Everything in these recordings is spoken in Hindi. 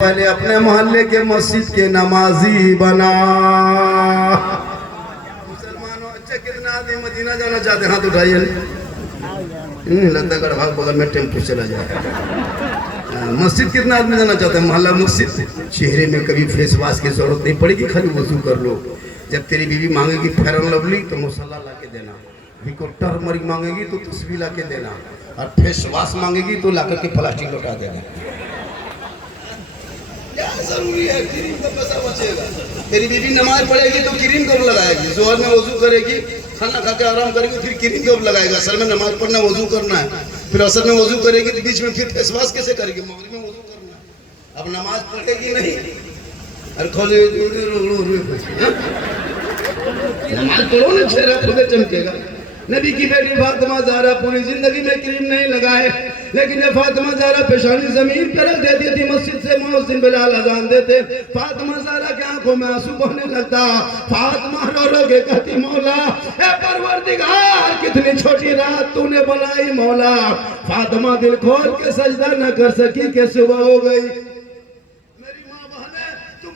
पहले अपने मोहल्ले के मस्जिद के नमाजी बना। मुसलमानों अच्छा कितना आदमी मदीना जाना चाहते हैं? हाथ उठाइए। लगता है भाग बगल में टेम्पो चला जाए। मस्जिद कितना आदमी जाना चाहते हैं? मोहल्ला मस्जिद। चेहरे में कभी फेस वॉश की जरूरत नहीं पड़ेगी, खाली वजू कर लो। जब तेरी बीवी मांगेगी फेयर एंड लवली तो मसाला ला के देना, को टर्मरिक मांगेगी तो तस्वीर ला के देना, और फेस वॉश मांगेगी तो ला करके प्लास्टिक लौटा देना। क्या जरूरी है? क्रीम का पैसा बचेगा। तेरी बीवी नमाज पढ़ेगी तो क्रीम कब लगाएगी? जोहर में वजू करेगी, खाना खा के आराम करेगी, फिर क्रीम कब लगाएगा? असल में नमाज पढ़ना वजू करना है, फिर असल में वजू करेगी तो बीच में फिर फेस वॉश कैसे करेगी? मगरिब में वजू करना है। अब नमाज पढ़ेगी नहीं, अरे खोले नमाज पढ़ो ना, चेहरा खुद चमकेगा। नबी की बेटी फातिमा ज़हरा पूरी जिंदगी में क्रीम नहीं लगाए, लेकिन जब फातिमा ज़हरा पेशानी जमीन पर रख देती थी, मस्जिद से मुअज्जिन बिलाल अज़ान देते, फातिमा ज़हरा की आंखों में आंसू बहने लगता। फातिमा रो रो के कहती, मौला ए परवरदिगार, कितनी छोटी रात तूने बनाई मौला। फातिमा दिल खोल के सजदा न कर सकी कि सुबह हो गई।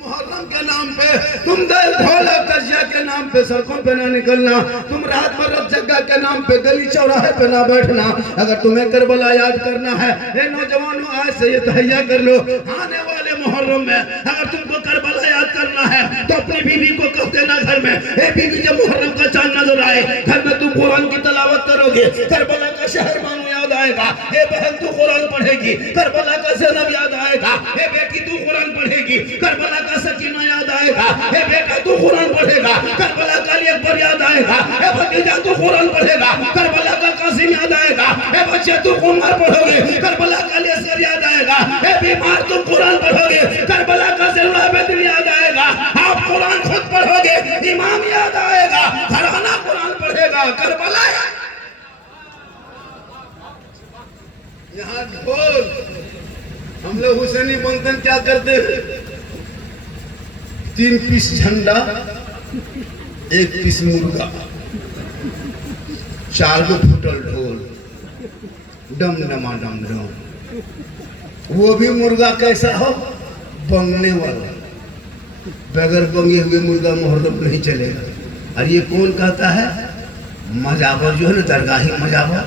मुहर्रम के नाम पे तुम दिल खोलो, कजिया के नाम पे सड़कों पे ना निकलना, तुम रात भर जगह के नाम पे गली चौराहे पे ना बैठना। अगर तुम्हें करबला याद करना है, ए नौजवानों, आज से ये तैयार कर लो, आने वाले मुहर्रम में अगर तुमको करबला याद करना है तो अपनी बीवी को कह देना घर में, ए बीवी जब मुहर्रम का चांद नजर आए घर में तुम कुरान की तलावत करोगे, करबला का शहर मानो याद आएगा। ए बहन तू कुरान पढ़ेगी, करबला का ज़ैनब याद आएगा। ए बेटी तू कुरान पढ़ेगी, करबला का सकीना याद आएगा। ए बेटा तू कुरान पढ़ेगा, करबला का अली अकबर याद आएगा। ए भतीजा तू कुरान पढ़ेगा, करबला का कासिम याद आएगा। ए बच्चे तू उमर पढ़ोगे, करबला का अली असगर याद आएगा। ए बीमार तुम कुरान पढ़ोगे, करबला का ज़ैनुल आबिदीन याद आएगा। आप कुरान खुद पढ़ोगे, इमाम याद आएगा। घराना कुरान पढ़ेगा, करबला यहाँ ढोल। हम लोग हुसैनी बंधन क्या करते हैं? 3 पीस झंडा, 1 पीस मुर्गा, 4 गो फुटल ढोल, डम डमा डम डम। वो भी मुर्गा कैसा हो? बंगने वाला। बगैर बंगे हुए मुर्गा मुहर्रम नहीं चलेगा। और ये कौन कहता है? मजावर जो है ना, दरगाही मजावर,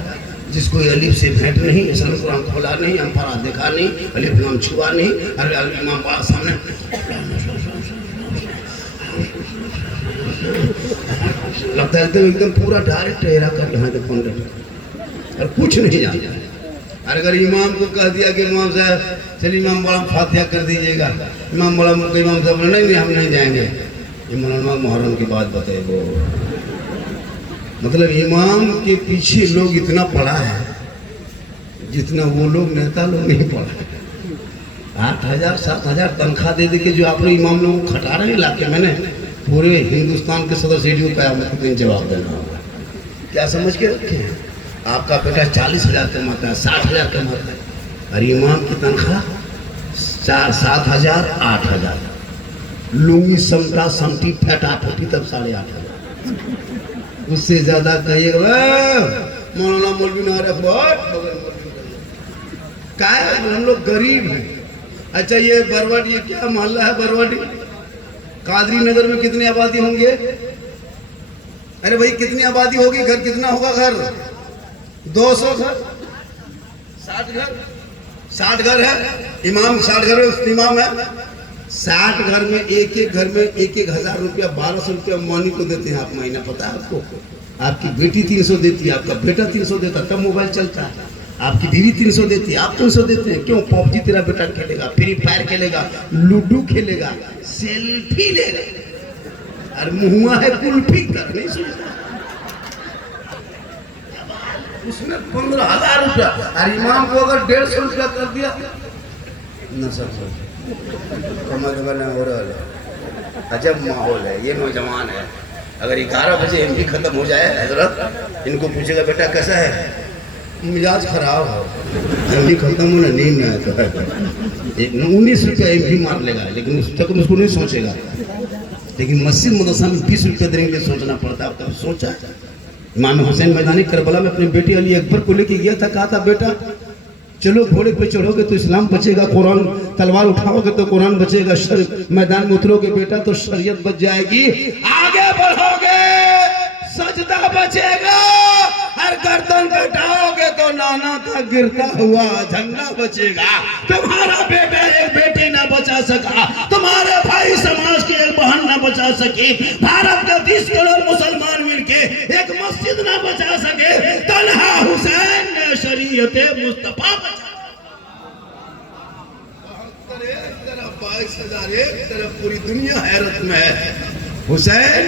जिसको अलीफ से भेंट नहीं, इस्लाम कुरान खोला नहीं, अम्फारा देखा नहीं, अलीफ नाम छुआ नहीं, अरे इमाम बड़ा सामने लगता है एकदम पूरा डायरेक्ट चेहरा कर रहा है और कुछ नहीं जानता। और अगर इमाम को कह दिया कि इमाम साहब चलिए इमाम बड़ा फातिहा कर दीजिएगा, इमाम बड़ा इमाम साहब नहीं हम नहीं जाएंगे, इमाम मुहर्रम की बात बताएगा। मतलब इमाम के पीछे लोग इतना पड़ा है जितना वो लोग नेता लोग नहीं पड़ा। 8,000 7,000 तनख्वाह दे दे के जो आप लोग इमाम लोग को खटा रहे इलाके में, पूरे हिंदुस्तान के सदर सीढ़ियों पर आपको दिन जवाब देना होगा। क्या समझ के रखे हैं? आपका बेटा 40,000 कमाता है, 60,000 कमाता है, और इमाम की तनख्वाह 7,000 8,000। लुंगी समटा समटी फटा फटी तब 8,500। उससे ज्यादा कहिएगा मौलाना मौलवी ना रखो, क्या है? हम लोग गरीब हैं। अच्छा ये बरवाडी, ये क्या मोहल्ला है बरवाडी? कादरी नगर में कितनी आबादी होंगे? अरे भाई कितनी आबादी होगी? घर कितना होगा? घर 200 घर, 60 घर, 60 घर है। इमाम 60 घर में इमाम है। 60 घर में एक घर में 1,000 रुपया 1,200 रुपया मौनी को देते हैं आप महीना। पता है आपको? आपकी बेटी 300 देती है, आपका बेटा 300 देता, तब मोबाइल चलता है। आपकी बीवी 300 देती है, आप 300 देते हैं। क्यों? पबजी तेरा बेटा खेलेगा, फ्री फायर खेलेगा, लूडो खेलेगा, सेल्फी लेगा, और मुहुआ है कुल्फी कर नहीं सोचता उसमें 15,000 रुपया। और इमाम को अगर 150 रुपया कर दिया न सब कमर बना हो रहा है। अजब माहौल है। ये नौजवान है, अगर 11 बजे एमपी खत्म हो जाए हजरत, इनको पूछेगा बेटा कैसा है? मिजाज खराब है, एमपी खत्म होना नींद में आता है। 19 रुपया एमपी मार लेगा, लेकिन उस तक उसको नहीं सोचेगा। लेकिन मस्जिद मदरसा में 20 रुपया देने के लिए सोचना पड़ता है। आपका सोचा? इमाम हुसैन मैदानी करबला में अपनी बेटी अली अकबर को लेके गया था, कहा था बेटा चलो घोड़े पे चढ़ोगे तो इस्लाम बचेगा, कुरान तलवार उठाओगे तो कुरान बचेगा, मैदान में उतरोगे बेटा तो शरीयत बच जाएगी। आगे बढ़ोगे सजदा बचेगा, हर गर्दन कटाओगे तो नाना का गिरता हुआ झंडा बचेगा। तुम्हारा बेटा एक बेटी ना बचा सका, तुम्हारे भाई समाज की एक बहन ना बचा सकी, भारत के 30 करोड़ मुसलमान मिलके एक मस्जिद ना बचा सके, तन्हा हुसैन ने शरीयत मुस्तफा बचा। एक तरफ 22,000, एक तरफ पूरी दुनिया हैरत में है। हुसैन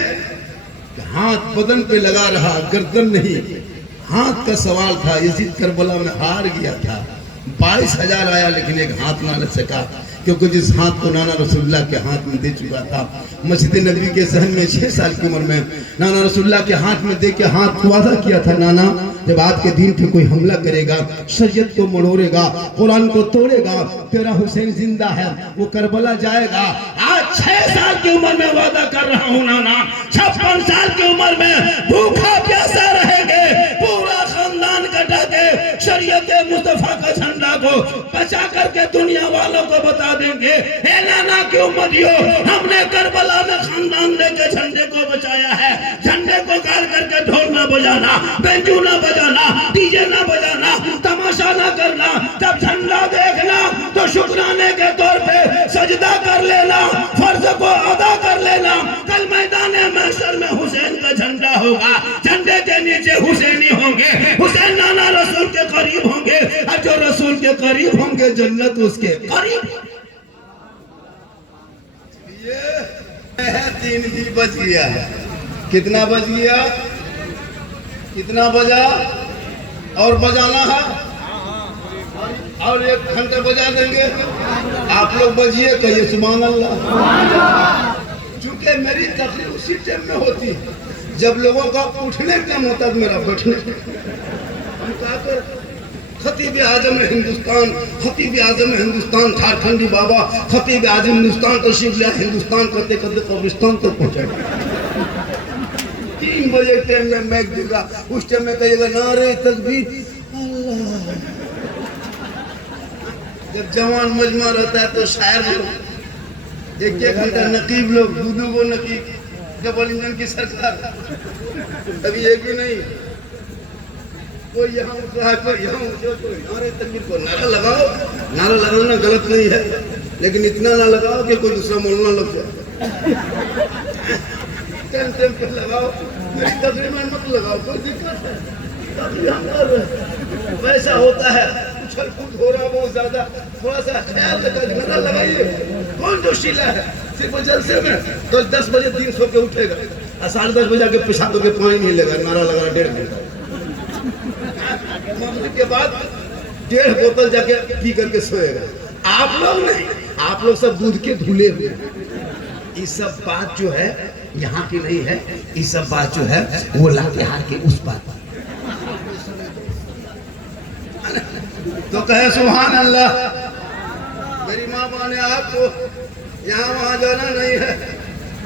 हाथ बदन पे लगा रहा, गर्दन नहीं। हाथ का सवाल था, यजीद करबला में हार गया था, 22,000 आया लेकिन एक हाथ ना लग सका, क्योंकि जिस हाथ को नाना रसूलुल्लाह के हाथ में दे चुका था। मस्जिद नबी के सहन में 6 साल की उम्र में नाना रसूलुल्लाह के हाथ में दे के हाथ को वादा किया था, नाना जब आपके दीन पे कोई हमला करेगा, शरीयत को मड़ोड़ेगा, कुरान को तोड़ेगा, तेरा हुसैन जिंदा है, वो करबला जाएगा। आज 6 साल की उम्र में वादा कर रहा हूँ नाना, 56 साल की उम्र में भूखा प्यासा रहेंगे, पूरा खानदान कटा के शरीयत मुस्तफा का झंडा को बचा करके दुनिया वालों को बता देंगे, हे नाना की उम्मतियों, हमने करबला में खानदान लेके झंडे को बचाया है। झंडे को गाड़ करके ढोल ना बजाना, बेंजू ना बजाना, डीजे ना बजाना, तमाशा ना करना। जब झंडा देखना तो शुक्राने के तौर पे सजदा कर लेना, फर्ज को अदा कर लेना। कल मैदान महशर में हुसैन का झंडा होगा, झंडे के नीचे हुसैनी होंगे, हुसैन नाना रसूल के करीब होंगे, और जो रसूल के करीब होंगे जन्नत उसके करीब। ये 3 ही बच गया, कितना बच गया, कितना बजा और बजाना है, और 1 घंटे बजा देंगे। आप लोग बजिए, कहिए सुभान अल्लाह। चूंकि मेरी तकरीर उसी टाइम में होती है जब लोगों का उठने का होता है, मेरा बैठने। हम कहा कर खतीब आजम हिंदुस्तान, खतीब आजम हिंदुस्तान, झारखंडी बाबा खतीब आजम हिंदुस्तान तशरीफ लिया, हिंदुस्तान करते करते कब्रिस्तान तक पहुंचेगा। 3 बजे टाइम में मैक दूंगा, उस टाइम में कहिएगा नारे तकबीर अल्लाह। जब जवान मजमा रहता है तो शायर लोग 1-1 घंटा, नकीब लोग 2-2 गो नकीब, डबल इंजन की सरकार, अभी एक भी नहीं। कोई यहाँ उठ रहा है, कोई यहाँ उठो, कोई नारे तकबीर को नारा लगाओ। नारा लगाना गलत नहीं है, लेकिन इतना ना लगाओ कि कोई दूसरा मौलाना लग जाए। टाइम पे लगाओ, मेरी तकरीर में मत लगाओ, कोई दिक्कत है। तकरीर हम कर रहे हैं, वैसा होता है, उछल कूद हो रहा बहुत ज्यादा, थोड़ा सा ख्याल रखा, नारा लगाइए। कौन जोशीला है सिर्फ जलसे में तो 10 बजे दिन सो के उठेगा, और 10:30 बजे आके पेशाब करके पानी नहीं लेगा, नारा लगा 1.5 घंटा के बाद 1.5 बोतल जाके पी करके सोएगा। आप लोग नहीं, आप लोग सब दूध के धुले हुए। ये सब बात जो है यहाँ की नहीं है, ये सब बात जो है वो लातेहार के उस बात। तो कहे सुभान अल्लाह। मेरी माँ ने आपको यहाँ वहाँ जाना नहीं है,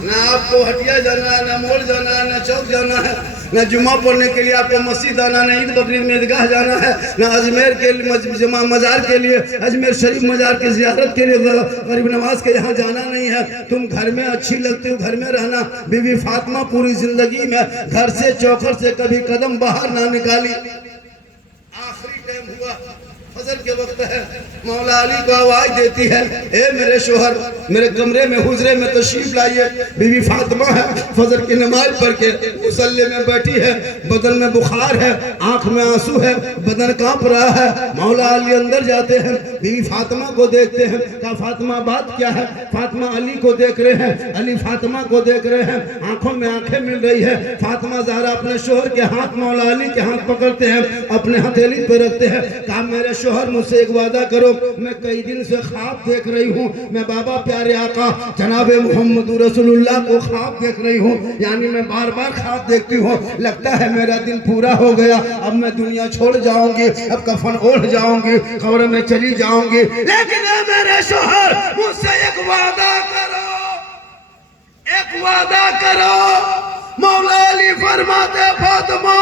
ना आपको हटिया जाना है, ना मोड़ जाना है, ना चौक जाना है, ना जुम्मा पढ़ने के लिए आपको मस्जिद आना, ना ईद बकरीद में ईदगाह जाना है, ना अजमेर के लिए जमा मजार के लिए, अजमेर शरीफ मजार की जियारत के लिए, गरीब नवाज के यहाँ जाना नहीं है। तुम घर में अच्छी लगती हो, घर में रहना। बीवी फातिमा पूरी जिंदगी में घर से चौखट से कभी कदम बाहर ना निकाली। आखिरी टाइम हुआ, फजर के वक्त है, मौला अली को आवाज देती है, ए मेरे शोहर, मेरे कमरे में हुजरे में तशरीफ लाइए। बीवी फातिमा है, फजर की नमाज पढ़ के मुसल्ले में बैठी है, बदन में बुखार है, आंख में आंसू है, बदन कांप रहा है। मौला अली अंदर जाते हैं, बीवी फातिमा को देखते हैं, कहा फातिमा बात क्या है? फातिमा अली को देख रहे हैं, अली फातिमा को देख रहे हैं, आंखों में आंखें मिल रही है। फातिमा ज़हरा अपने शोहर के हाथ, मौला अली के हाथ पकड़ते हैं, अपने हथेली पे रखते हैं, कहा मेरे शोहर मुझसे एक वादा करो, मैं कई दिन से ख्वाब देख रही हूँ, मैं बाबा प्यारे आका जनाबे मोहम्मद रसूलुल्लाह को ख्वाब देख रही हूँ, यानी मैं बार बार ख्वाब देखती हूँ, लगता है मेरा दिन पूरा हो गया, अब मैं दुनिया छोड़ जाऊंगी, अब कफन ओढ़ जाऊंगी, कब्र में चली जाऊंगी, लेकिन मेरे शोहर मुझसे एक वादा करो, एक वादा करो। मौला अली फरमाते फातिमा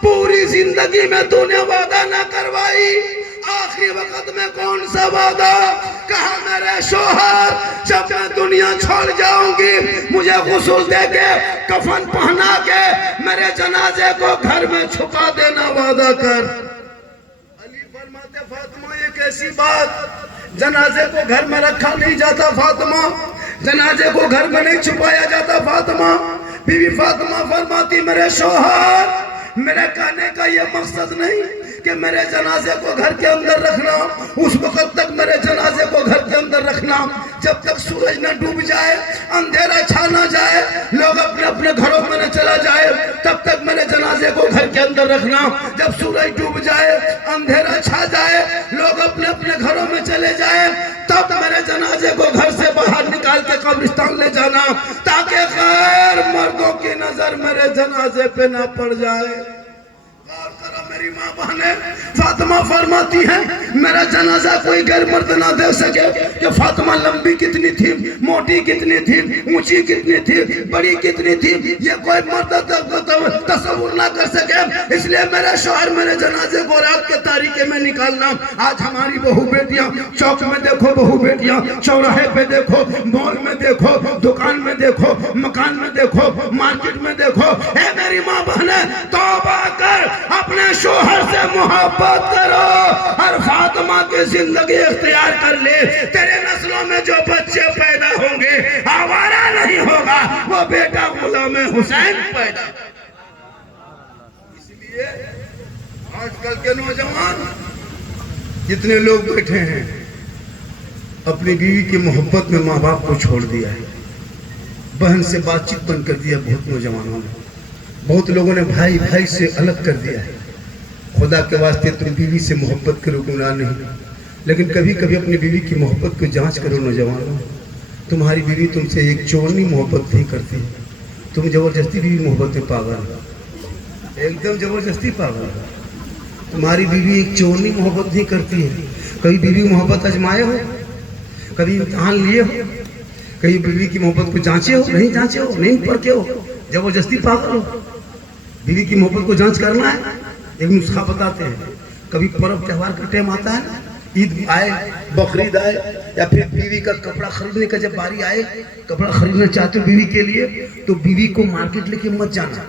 पूरी जिंदगी में तूने वादा ना करवाई, आखिर आखिरी वक्त में कौन सा वादा, कहा मेरे शोहर जब मैं दुनिया छोड़ जाऊंगी मुझे गुस्ल दे के कफन पहना के मेरे जनाजे को घर में छुपा देना, वादा कर। अली फरमाते फातिमा ये कैसी बात, जनाजे को घर में रखा नहीं जाता फातिमा, जनाजे को घर में नहीं छुपाया जाता फातिमा। बीवी फातिमा फरमाती मेरे शोहर मेरे कहने का ये मकसद नहीं कि मेरे जनाजे को घर के अंदर रखना, उस वक्त तक मेरे जनाजे को घर के अंदर रखना जब तक सूरज न डूब जाए, अंधेरा छा ना जाए, लोग अपने अपने घरों में न चला जाए, तब तक मेरे जनाजे को घर के अंदर रखना। जब सूरज डूब जाए, अंधेरा छा जाए, लोग अपने अपने घरों में चले जाए, तब मेरे जनाजे को घर से बाहर निकाल के कब्रिस्तान ले जाना, ताकि गैर मर्दों की नजर मेरे जनाजे पे ना पड़ जाए। मेरी माँ बहने फातिमा फरमाती है मेरा जनाजा कोई गैर मर्द ना देख सके कि फातिमा लंबी कितनी थी, मोटी कितनी थी, ऊंची कितनी थी, बड़ी कितनी थी, ये कोई मर्द तस्वुर ना कर सके। इसलिए मेरे शौहर मेरे जनाजे को रात के तारीखे में निकालना। आज हमारी बहू बेटियां चौक में देखो, बहू बेटियां चौराहे पे देखो, मॉल में देखो, दुकान में देखो, मकान में देखो, मार्केट में देखो। ए मेरी माँ बहने तौबा कर, अपने शोहर से मोहब्बत करो और फातिमा की जिंदगी इख्तियार कर ले। तेरे नस्लों में जो बच्चे पैदा होंगे आवारा नहीं होगा, वो बेटा गुलाम हुसैन पैदा। इसलिए आजकल के नौजवान जितने लोग बैठे हैं अपनी बीवी की मोहब्बत में माँ बाप को छोड़ दिया है, बहन से बातचीत बंद कर दिया। बहुत नौजवानों ने, बहुत लोगों ने भाई भाई से अलग कर दिया है। खुदा के वास्ते तुम बीवी से मोहब्बत करो, गुनाह नहीं, लेकिन कभी कभी अपनी बीवी की मोहब्बत को जांच करो। नौजवानों, तुम्हारी बीवी तुमसे एक चोरनी मोहब्बत नहीं करती, तुम जबरदस्ती बीवी मोहब्बत में पागल, एकदम जबरदस्ती पागल। तुम्हारी बीवी एक चोरनी मोहब्बत नहीं करती है। कभी बीवी मोहब्बत आजमाए हो, कभी इम्तहान लिए हो, कभी बीवी की मोहब्बत को जांचे हो? नहीं जांचे हो, नहीं परखे हो, जबरदस्ती पागल हो। बीवी की मोहब्बत को जांच करना है, एक नुस्खा बताते हैं। कभी पर्व त्यौहार का टाइम आता है, ईद आए, बकरीद आए, या फिर बीवी का कपड़ा खरीदने का जब बारी आए, कपड़ा खरीदना चाहते हो बीवी के लिए, तो बीवी को मार्केट लेके मत जाना,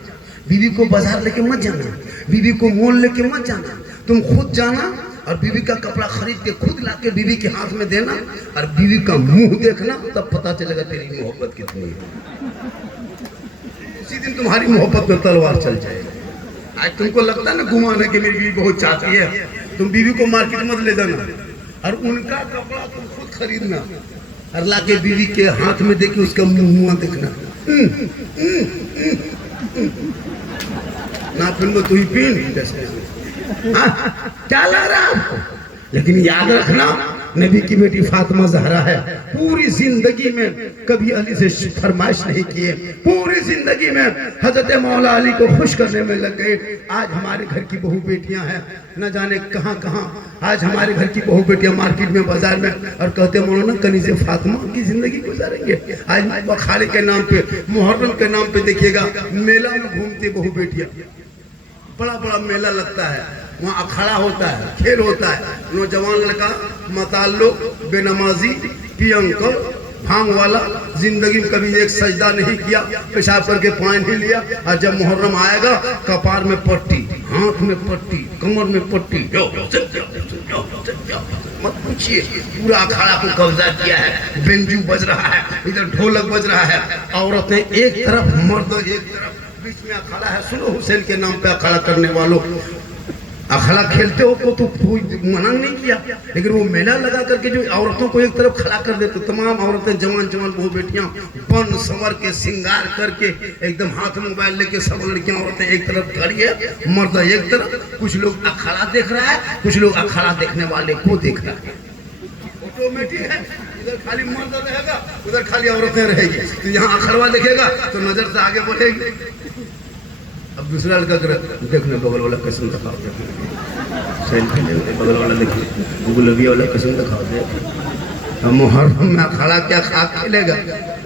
बीवी को बाजार लेके मत जाना, बीवी को मॉल लेके मत जाना। तुम खुद जाना और बीवी का कपड़ा खरीद के खुद लाके बीवी के हाथ में देना और बीवी का मुंह देखना, तब पता चलेगा तेरी मोहब्बत कितनी है। उसी दिन तुम्हारी मोहब्बत में तलवार चल जाएगी। आज तुमको लगता है ना घुमाने की मेरी बीवी बहुत चाहती है, तुम बीवी को मार्केट मत ले जाना और उनका कपड़ा तुम खुद खरीदना और लाके बीवी के हाथ में देके उसका मुंह देखना। ना फिर तू ही पीन क्या ला रहा आपको। लेकिन याद रखना नबी की बेटी फातिमा ज़हरा है, पूरी जिंदगी में कभी अली से फरमाइश नहीं किए, पूरी जिंदगी में हजरत मौला अली को खुश करने में लग गए। आज हमारे घर की बहू बेटियां हैं न जाने कहां कहां, आज हमारे घर की बहू बेटियां मार्केट में बाजार में और कहते मौलाना कनीज़े फातिमा की जिंदगी गुजारेंगे। आज अखाड़े के नाम पे, मुहर्रम के नाम पे देखिएगा मेला में घूमती बहू बेटियां, बड़ा बड़ा मेला लगता है, वहाँ अखाड़ा होता है, खेल होता है, नौजवान लड़का मताल्लो बेनमाजी पियंकर भांग वाला, जिंदगी में कभी एक सजदा नहीं किया, पेशाब करके पानी नहीं लिया, और जब मुहर्रम आएगा कपार में पट्टी, हाथ में पट्टी, कमर में पट्टी, मत पूछिए, पूरा अखाड़ा को कब्जा किया है। बेंजू बज रहा है, इधर ढोलक बज रहा है, औरतें एक तरफ, मर्द एक तरफ, बीच में अखाड़ा है। सुनो हुसैन के नाम पे अखाड़ा करने वालों, अखाड़ा खेलते हो तो कोई मना नहीं किया, लेकिन वो मेला लगा करके जो औरतों को एक तरफ खड़ा कर देते, तमाम औरतें जवान जवान बहू बेटियां बन संवर के श्रृंगार करके एकदम हाथ में मोबाइल लेके सब लड़कियां औरतें एक तरफ खड़ी है, मर्द एक तरफ। कुछ लोग अखाड़ा देख रहा है, कुछ लोग अखाड़ा देखने वाले को देख रहा है। ऑटोमेटिक है, इधर खाली मर्द रहेगा, उधर खाली औरतें रहेगी। तो यहाँ अखाड़ा देखेगा तो नजर से आगे बढ़ेगी। अब दूसरा लड़का देखने बगल वाला कसम दिखाओ, सेल्फी ले बगल वाला देखिए, गुलबिया वाला कसम दिखाओ दे। मुहर्रम में अखाड़ा क्या खा खेलेगा,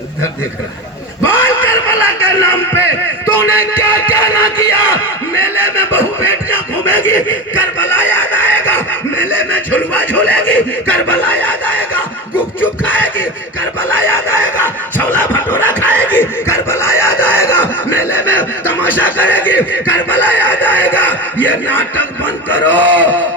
उधर देख रहा है। करबला के नाम पे तूने क्या क्या ना किया। मेले में बहू बेटियां घूमेगी, करबला याद आएगा। मेले में झुलवा झूलेगी, करबला याद आएगा। गुपचुप खाएगी, करबला याद आएगा। छोला भटूरा खाएगी, करबला याद आएगा। मेले में तमाशा करेगी, करबला याद आएगा। ये नाटक बंद करो।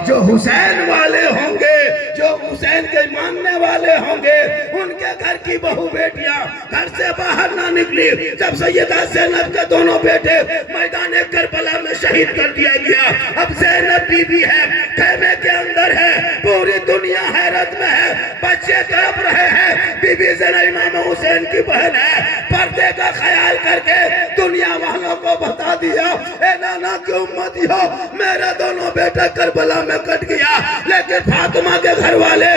जो हुसैन वाले होंगे, जो हुसैन के मानने वाले होंगे, उनके घर की बहू बेटियां घर से बाहर ना निकली। जब सैयदा ज़ैनब के दोनों बेटे मैदान करबला में शहीद कर दिया गया, अब ज़ैनब बीबी है, खेमे के अंदर है, पूरी दुनिया हैरत में है, बच्चे तड़प रहे हैं। बीबी ज़ैनब इमाम हुसैन की बहन है, पर्दे का ख्याल करके दुनिया वालों को बता दिया, ए नाना की उम्मती हो, मेरे दोनों बेटे करबला में कट गया। लेकिन फातिमा के घर वाले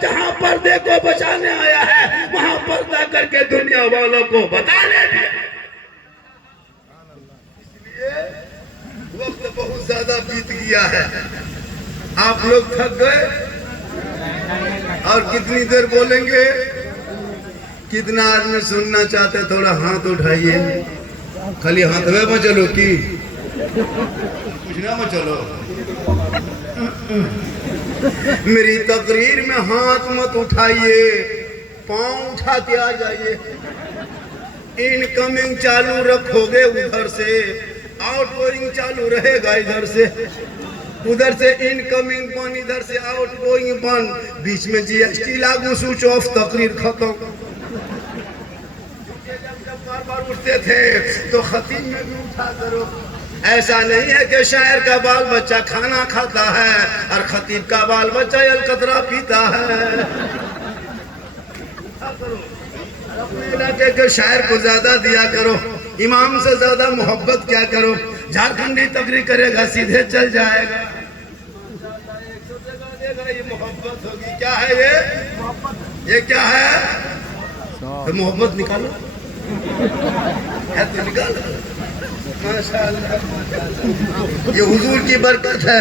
जहां पर्दे को बचाने आया है, वहां पर्दा करके दुनिया वालों को बताने दिया। इसलिए वक्त बहुत ज्यादा बीत गया है, आप लोग थक गए और कितनी देर बोलेंगे? कितना आदमी सुनना चाहते, थोड़ा हाथ उठाइए। खाली हाथ में चलो की पूछना में चलो। मेरी तकरीर में हाथ मत उठाइए, पांव उठा के आ जाइए। इनकमिंग चालू रखोगे उधर से, आउटगोइंग चालू रहेगा इधर से। उधर से इनकमिंग बंद, इधर से आउटगोइंग बंद, बीच में जीएसटी लागू, स्विच ऑफ, तकरीर खत्म। जब बार बार उठते थे तो खतीब में भी उठा करो। ऐसा नहीं है कि शायर का बाल बच्चा खाना खाता है और खतीब का बाल बच्चा अलकतरा पीता है। अपने इलाके के शायर को ज्यादा दिया करो, इमाम से ज्यादा मोहब्बत क्या करो। झारखंडी तकरीर करेगा सीधे चल जाएगा, ये मोहब्बत होगी। क्या है ये क्या है? तो मोहब्बत निकालो है तो निकालो। माशाअल्लाह, ये हुजूर की बरकत है।